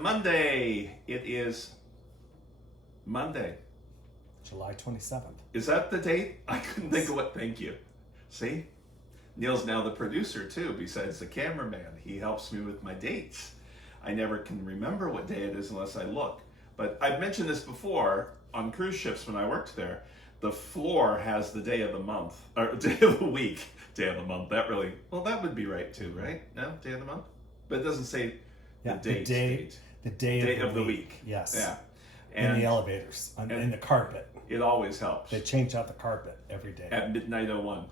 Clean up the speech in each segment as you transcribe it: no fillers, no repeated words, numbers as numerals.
Monday. It is Monday. July 27th. Is that the date? I couldn't think of what. Thank you. See? Neil's now the producer too, besides the cameraman. He helps me with my dates. I never can remember what day it is unless I look. But I've mentioned this before on cruise ships when I worked there. The floor has the day of the month, or day of the week, day of the month. That would be right too, right? No, day of the month? But it doesn't say the date. The day of the week. Yes. Yeah. And in the elevators, in the carpet. It always helps. They change out the carpet every day. At midnight 01,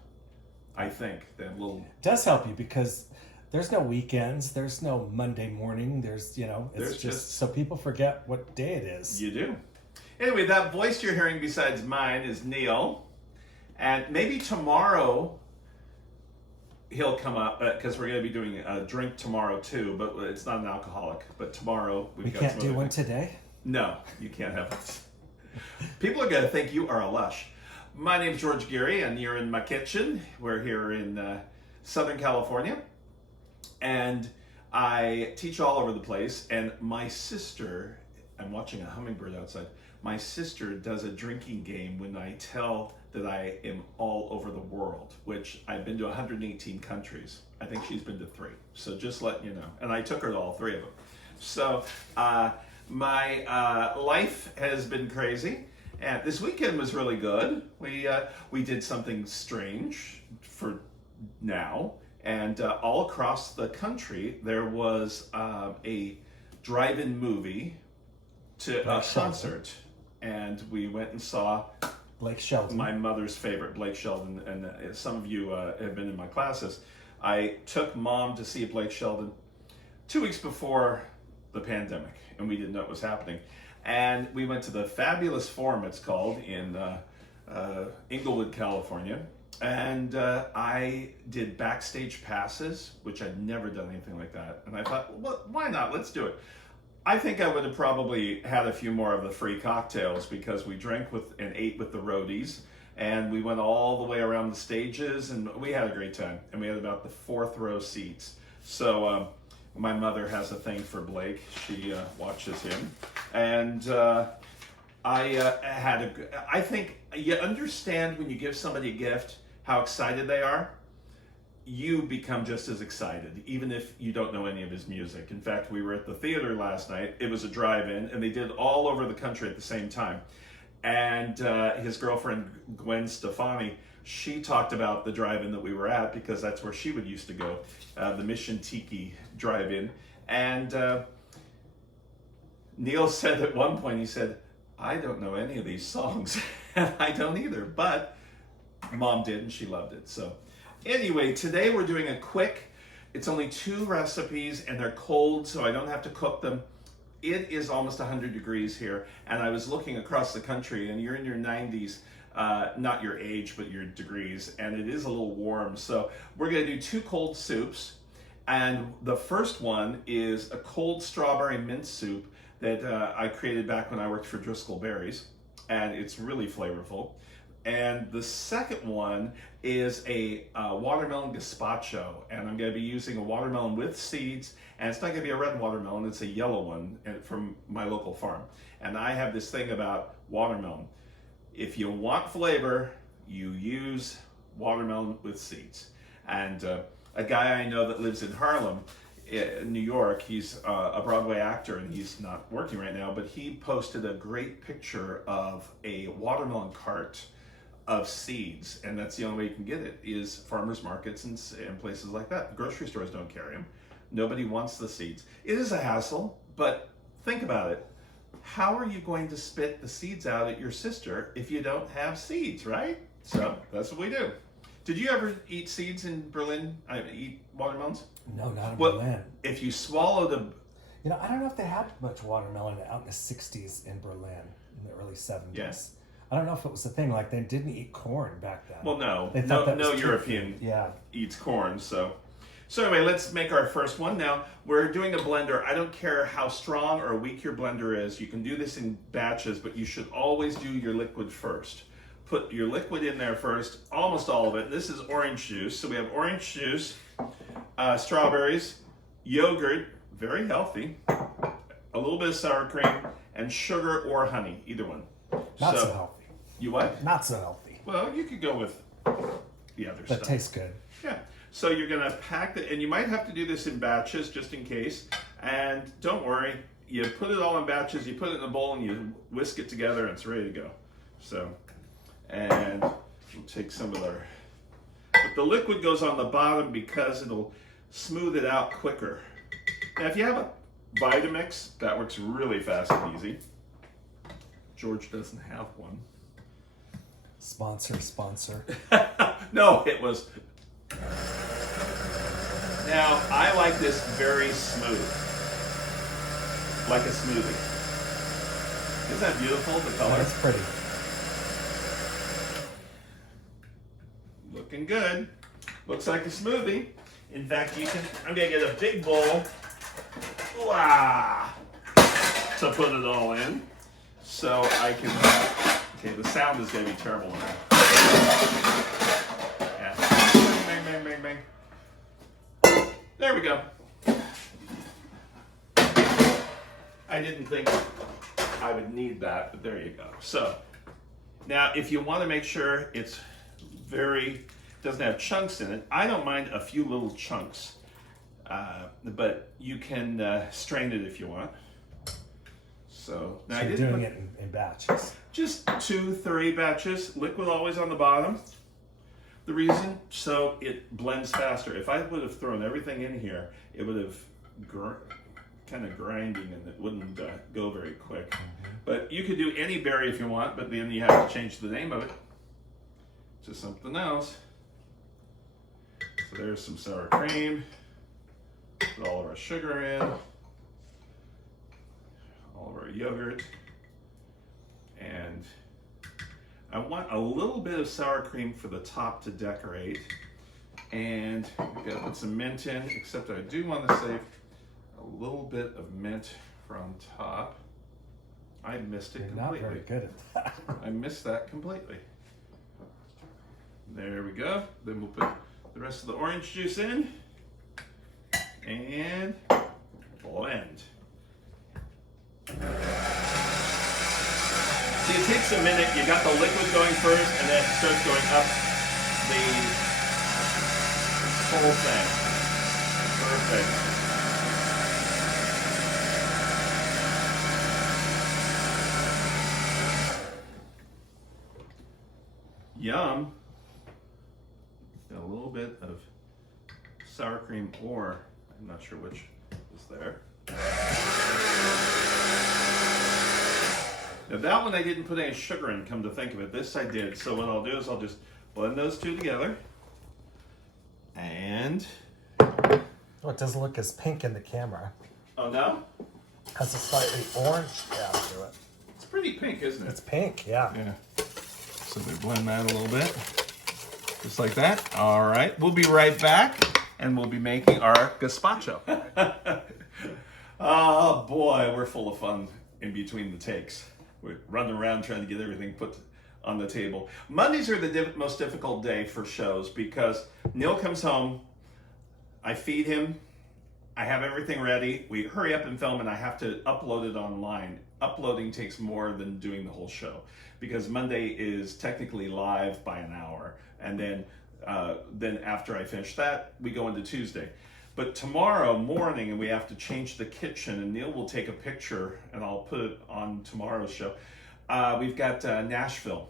I think. That little... It does help you because there's no weekends. There's no Monday morning. It's just so people forget what day it is. You do. Anyway, that voice you're hearing besides mine is Neil. And maybe tomorrow he'll come up because we're going to be doing a drink tomorrow too, but it's not an alcoholic. But tomorrow we can't do one today? No, you can't have it. People are going to think you are a lush. My name's George Geary, and you're in my kitchen. We're here in Southern California, and I teach all over the place. And my sister, I'm watching a hummingbird outside. My sister does a drinking game when I tell that I am all over the world, which I've been to 118 countries. I think she's been to 3. So just letting you know. And I took her to all 3 of them. So my life has been crazy. And this weekend was really good. We did something strange for now. And all across the country, there was a drive-in movie to a concert. And we went and saw Blake Shelton, my mother's favorite, Blake Shelton. And some of you have been in my classes. I took Mom to see Blake Shelton 2 weeks before the pandemic, and we didn't know what was happening. And we went to the Fabulous Forum, it's called, in Inglewood, California. And I did backstage passes, which I'd never done anything like that. And I thought, well, why not? Let's do it. I think I would have probably had a few more of the free cocktails because we drank with and ate with the roadies. And we went all the way around the stages, and we had a great time. And we had about the 4th row seats. So my mother has a thing for Blake. She watches him. And I think you understand when you give somebody a gift, how excited they are. You become just as excited, even if you don't know any of his music. In fact, we were at the theater last night. It was a drive-in, and they did all over the country at the same time. And his girlfriend, Gwen Stefani, she talked about the drive-in that we were at because that's where she would used to go, the Mission Tiki drive-in. And Neil said at one point, he said, I don't know any of these songs. And I don't either, but Mom did, and she loved it. So anyway, today we're doing a quick, it's only 2 recipes, and they're cold, so I don't have to cook them. It is almost 100 degrees here, and I was looking across the country, and you're in your 90s, not your age, but your degrees, and it is a little warm. So we're going to do 2 cold soups, and the first one is a cold strawberry mint soup that I created back when I worked for Driscoll Berries, and it's really flavorful. And the second one is a watermelon gazpacho, and I'm going to be using a watermelon with seeds, and it's not going to be a red watermelon, it's a yellow one from my local farm. And I have this thing about watermelon. If you want flavor, you use watermelon with seeds. And a guy I know that lives in Harlem, in New York, he's a Broadway actor, and he's not working right now, but he posted a great picture of a watermelon cart of seeds, and that's the only way you can get it is farmers markets and places like that. Grocery stores don't carry them. Nobody wants the seeds. It is a hassle, but think about it. How are you going to spit the seeds out at your sister if you don't have seeds, right? So that's what we do. Did you ever eat seeds in Berlin? Eat watermelons? No, not in Berlin. If you swallowed a... I don't know if they had much watermelon out in the 60s in Berlin, in the early 70s. Yes. I don't know if it was a thing, like they didn't eat corn back then. Well, no European eats corn, so anyway, let's make our first one. Now, we're doing a blender. I don't care how strong or weak your blender is. You can do this in batches, but you should always do your liquid first. Put your liquid in there first, almost all of it. This is orange juice, so we have orange juice, strawberries, yogurt, very healthy, a little bit of sour cream, and sugar or honey, either one. Not so healthy. You what? Not so healthy. Well, you could go with the other stuff. That tastes good. Yeah. So you're going to pack it, and you might have to do this in batches just in case. And don't worry, you put it all in batches, you put it in a bowl, and you whisk it together, and it's ready to go. So, and we'll take some of our, but the liquid goes on the bottom because it'll smooth it out quicker. Now, if you have a Vitamix, that works really fast and easy. George doesn't have one. Sponsor. No, it was. Now, I like this very smooth. Like a smoothie. Isn't that beautiful, the color? That's pretty. Looking good. Looks like a smoothie. In fact, I'm gonna get a big bowl. Wow, to put it all in. So I can, okay, the sound is gonna be terrible now. Yeah. Bang, bang, bang, bang. There we go. I didn't think I would need that, but there you go. So now if you want to make sure it's doesn't have chunks in it, I don't mind a few little chunks, but you can strain it if you want. So now you're doing it in batches. Just 2-3 batches, liquid always on the bottom. The reason, so it blends faster. If I would have thrown everything in here, it would have kind of grinding and it wouldn't go very quick. Mm-hmm. But you could do any berry if you want, but then you have to change the name of it to something else. So there's some sour cream. Put all of our sugar in. All of our yogurt. And I want a little bit of sour cream for the top to decorate. And we've got to put some mint in, except I do want to save a little bit of mint from top. I missed it completely. You're not very good at that. I missed that completely. There we go. Then we'll put the rest of the orange juice in and blend. See, it takes a minute. You got the liquid going first, and then it starts going up the whole thing. Perfect. Yum. Got a little bit of sour cream, or I'm not sure which is there. Now that one I didn't put any sugar in, come to think of it. This I did. So what I'll do is I'll just blend those two together. And... Oh, it doesn't look as pink in the camera. Oh, no? Has a slightly orange to it. It's pretty pink, isn't it? It's pink, yeah. Yeah. So we blend that a little bit. Just like that. All right. We'll be right back, and we'll be making our gazpacho. Oh, boy. We're full of fun in between the takes. We're running around trying to get everything put on the table. Mondays are the most difficult day for shows because Neil comes home, I feed him, I have everything ready, we hurry up and film, and I have to upload it online. Uploading takes more than doing the whole show because Monday is technically live by an hour, and then after I finish that, we go into Tuesday. But tomorrow morning, and we have to change the kitchen, and Neil will take a picture, and I'll put it on tomorrow's show. We've got Nashville,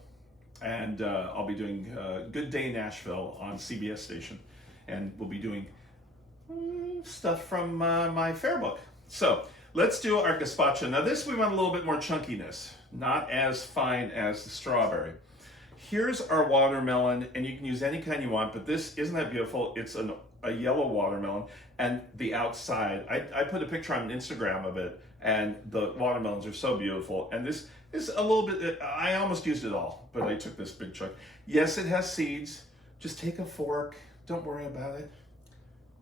and I'll be doing Good Day Nashville on CBS station, and we'll be doing stuff from my fair book. So let's do our gazpacho. Now this we want a little bit more chunkiness, not as fine as the strawberry. Here's our watermelon, and you can use any kind you want, but this, isn't that beautiful? It's a yellow watermelon, and the outside, I put a picture on Instagram of it, and the watermelons are so beautiful. And this is a little bit, I almost used it all, but I took this big chunk. Yes, it has seeds. Just take a fork. Don't worry about it.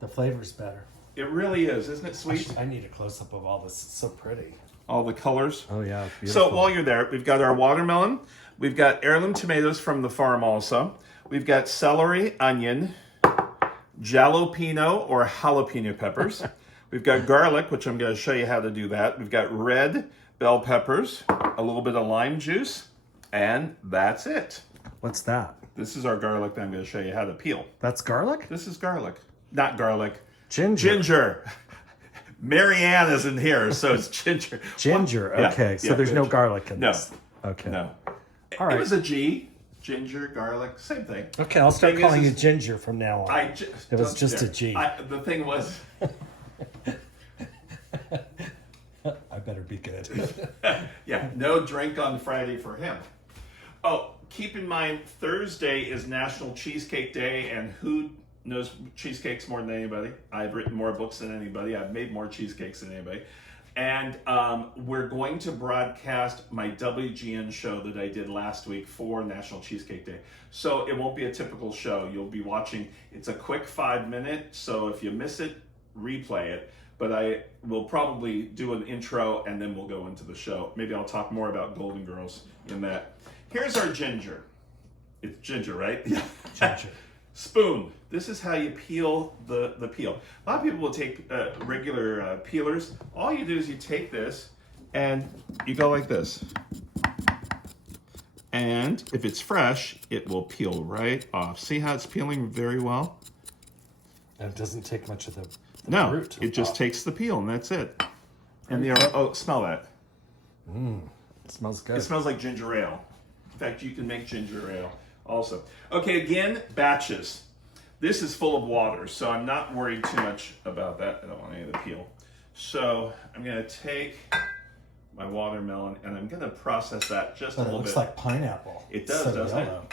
The flavor's better. It really is. Isn't it sweet? I need a close-up of all this. It's so pretty. All the colors. Oh, yeah. It's beautiful. So while you're there, we've got our watermelon. We've got heirloom tomatoes from the farm also. We've got celery, onion, jalapeno or jalapeno peppers. We've got garlic, which I'm going to show you how to do that. We've got red bell peppers, a little bit of lime juice, and that's it. What's that? This is our garlic that I'm going to show you how to peel. That's garlic? This is garlic. Not garlic. Ginger. Ginger. Marianne isn't here, so it's ginger. Ginger. Yeah, Okay, so yeah, there's no ginger. garlic in No. this. Okay. No. All right. It was a G. Ginger, garlic, same thing. Okay, I'll start Thing calling is- you Ginger from now on. It was don't just dare. a G. The thing was, I better be good. yeah, no drink on Friday for him. Oh, keep in mind, Thursday is National Cheesecake Day, and who knows cheesecakes more than anybody? I've written more books than anybody. I've made more cheesecakes than anybody. And we're going to broadcast my WGN show that I did last week for National Cheesecake Day. So it won't be a typical show. You'll be watching, it's a quick 5-minute, so if you miss it, replay it. But I will probably do an intro and then we'll go into the show. Maybe I'll talk more about Golden Girls in that. Here's our ginger. It's ginger, right? Yeah. Ginger. Spoon. This is how you peel the peel. A lot of people will take regular peelers. All you do is you take this and you go like this. And if it's fresh, it will peel right off. See how it's peeling very well? And it doesn't take much of the No, fruit it just off. takes the peel and that's it. And the smell that. It smells good. It smells like ginger ale. In fact, you can make ginger ale also. Okay, again, batches. This is full of water, so I'm not worried too much about that. I don't want any of the peel. So I'm going to take my watermelon and I'm going to process that just a But it little looks bit. like pineapple. It does, So doesn't it? yellow.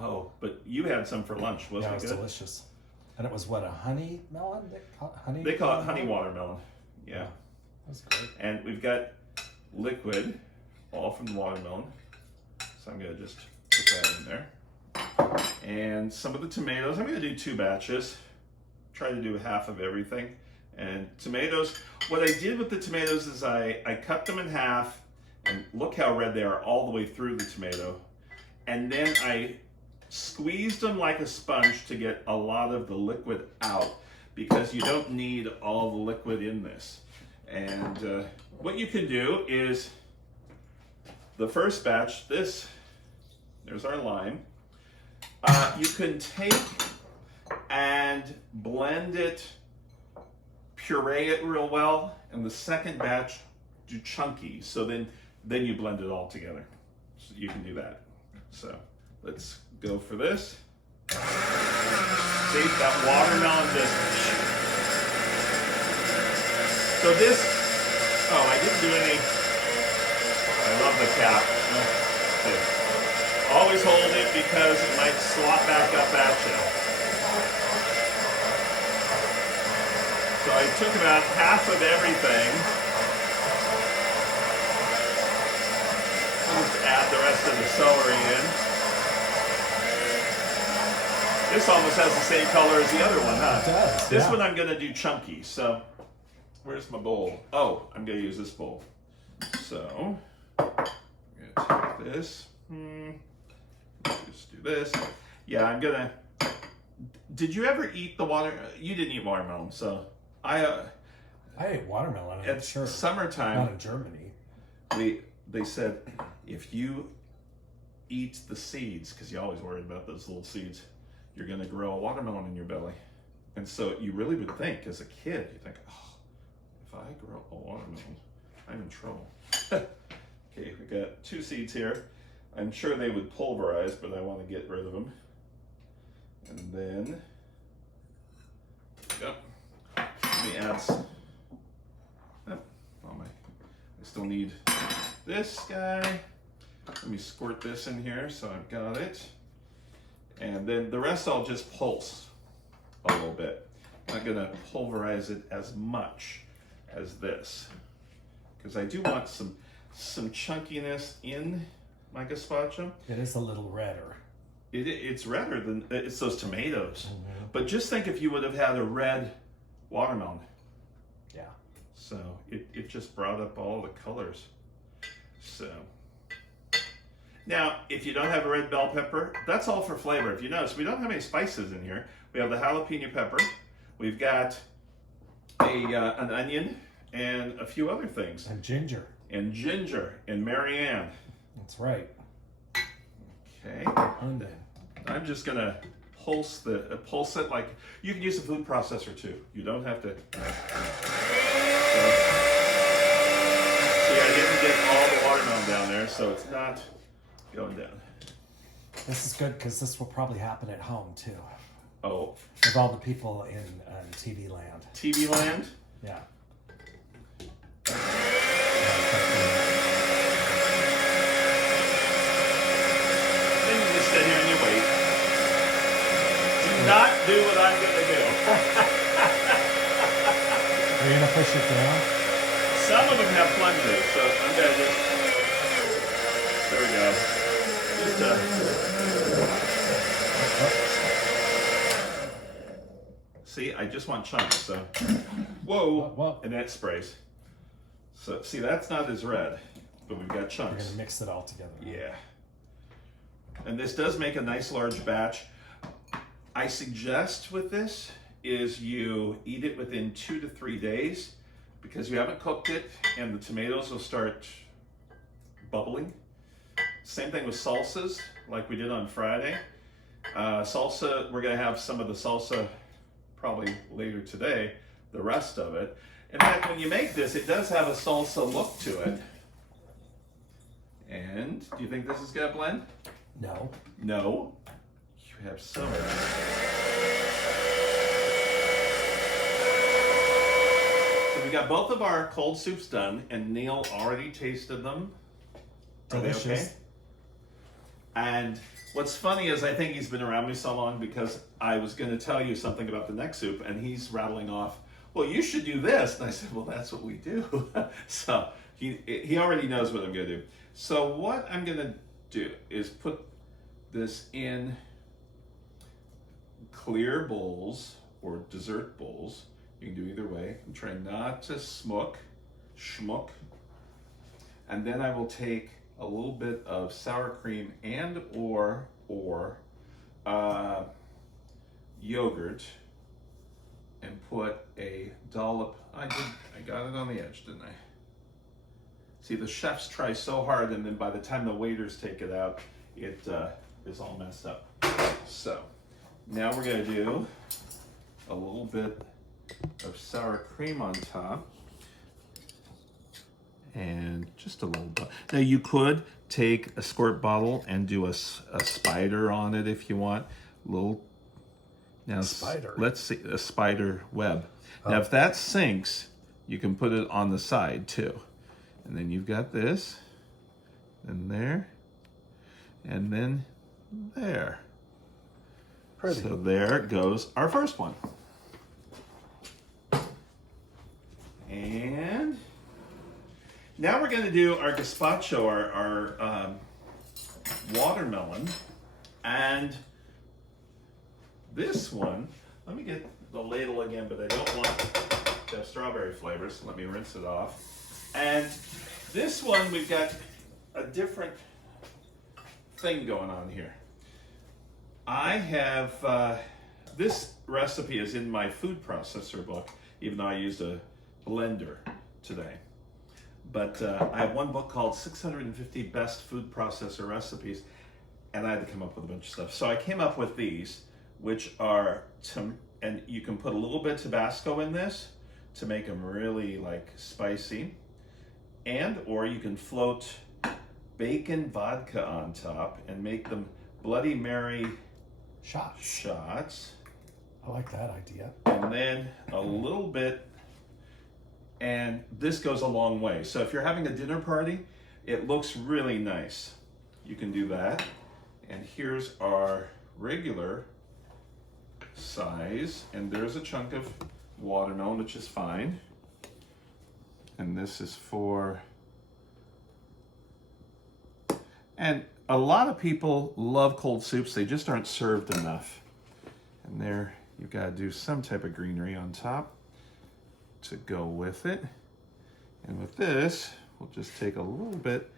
Oh, but you had some for lunch, Yeah, wasn't it was it good? delicious. And it was what, a honey melon? Honey? They call it honey watermelon. Yeah. That was great. And we've got liquid, all from the watermelon. So I'm going to just put that in there. And some of the tomatoes, I'm going to do 2 batches. Try to do half of everything. And tomatoes, what I did with the tomatoes is I cut them in half, and look how red they are all the way through the tomato. And then I squeezed them like a sponge to get a lot of the liquid out, because you don't need all the liquid in this. And what you can do is, the first batch, there's our lime. You can take and blend it, puree it real well, and the second batch do chunky. So then you blend it all together. So you can do that. So let's go for this. See that watermelon just. So this, I didn't do any. I love the cap. Okay. Always hold it because it might slop back up at you. So I took about half of everything. I'll just add the rest of the celery in. This almost has the same color as the other one, huh? It does, This yeah. one I'm going to do chunky. So where's my bowl? Oh, I'm going to use this bowl. So I'm going to take this. Just do this. Yeah, I'm gonna. Did you ever eat the water? You didn't eat watermelon, so I ate watermelon, I'm at sure. summertime, Not in Germany. they said if you eat the seeds, because you always worried about those little seeds, you're gonna grow a watermelon in your belly. And so you really would think, as a kid, you think, oh, if I grow a watermelon, I'm in trouble. Okay, we got 2 seeds here. I'm sure they would pulverize, but I want to get rid of them. And then, yep, let me add some, I still need this guy. Let me squirt this in here so I've got it. And then the rest I'll just pulse a little bit. I'm not gonna pulverize it as much as this, because I do want some chunkiness in my gazpacho. It is a little redder. It's redder than, it's those tomatoes. Mm-hmm. But just think if you would have had a red watermelon. Yeah. So it just brought up all the colors. So now, if you don't have a red bell pepper, that's all for flavor. If you notice, we don't have any spices in here. We have the jalapeno pepper. We've got a an onion and a few other things. And ginger. And ginger and Marianne. That's right. Okay. And then I'm just gonna pulse it like you can use a food processor too. You don't have to. See, I didn't get all the watermelon down there, so it's not going down. this is good because this will probably happen at home too, Oh, with all the people in TV land. TV land. Yeah. Then you just sit here and you wait. Do not do what I'm gonna do. Are you gonna push it down? Some of them have plungers, so I'm gonna just. There we go. See, I just want chunks, so. Whoa! Whoa. And that sprays. So, see, that's not as red, but we've got You're chunks. gonna mix it all together. Yeah. And this does make a nice large batch. I suggest with this is you eat it within 2 to 3 days because you haven't cooked it and the tomatoes will start bubbling. Same thing with salsas like we did on Friday. Salsa, we're gonna have some of the salsa probably later today, the rest of it. In fact, when you make this, it does have a salsa look to it. And do you think this is gonna blend? No. No. You have so much. So we got both of our cold soups done, and Neil already tasted them. Are they okay? Delicious. And what's funny is I think he's been around me so long because I was going to tell you something about the next soup, and he's rattling off, well, you should do this. And I said, well, that's what we do. So he already knows what I'm going to do. So what I'm going to do is put this in clear bowls or dessert bowls. You can do either way. I'm trying not to schmuck. And then I will take a little bit of sour cream and or yogurt and put a dollop. I got it on the edge, didn't I? See, the chefs try so hard, and then by the time the waiters take it out, it is all messed up. So now we're gonna do a little bit of sour cream on top. And just a little bit. Now you could take a squirt bottle and do a spider on it if you want. Now Spider. Let's see, a spider web. Now if that sinks, you can put it on the side too. And then you've got this, and there, and then there. Pretty. So there goes our first one. And now we're going to do our gazpacho, our watermelon. And this one, let me get the ladle again, but I don't want to have strawberry flavors, so let me rinse it off. And this one, we've got a different thing going on here. I have, this recipe is in my food processor book, even though I used a blender today. But I have one book called 650 Best Food Processor Recipes, and I had to come up with a bunch of stuff. So I came up with these, which are, and you can put a little bit of Tabasco in this to make them really like spicy, or you can float bacon vodka on top and make them Bloody Mary shots. I like that idea. And then a little bit, and this goes a long way. So if you're having a dinner party, it looks really nice. You can do that. And here's our regular size, and there's a chunk of watermelon, which is fine. And this is for, and a lot of people love cold soups, they just aren't served enough. And there, you've got to do some type of greenery on top to go with it. And with this, we'll just take a little bit,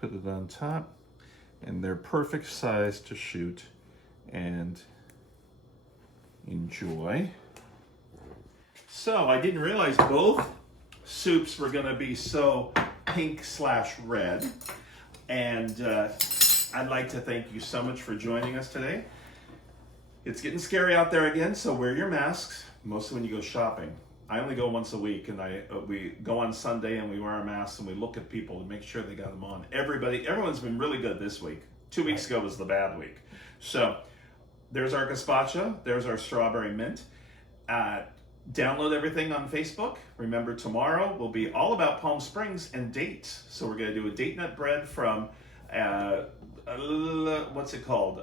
put it on top, and they're perfect size to shoot and enjoy. So I didn't realize both soups were going to be so pink/red. And I'd like to thank you so much for joining us today. It's getting scary out there again, so wear your masks, mostly when you go shopping. I only go once a week, and we go on Sunday and we wear our masks and we look at people to make sure they got them on. Everyone's been really good this week. 2 weeks ago was the bad week. So there's our gazpacho, there's our strawberry mint. Download everything on Facebook. Remember, tomorrow will be all about Palm Springs and dates. So we're going to do a date nut bread from, what's it called?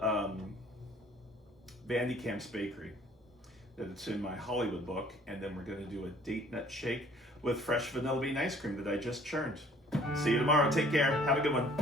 Vandy Camp's Bakery. It's in my Hollywood book. And then we're going to do a date nut shake with fresh vanilla bean ice cream that I just churned. See you tomorrow. Take care. Have a good one.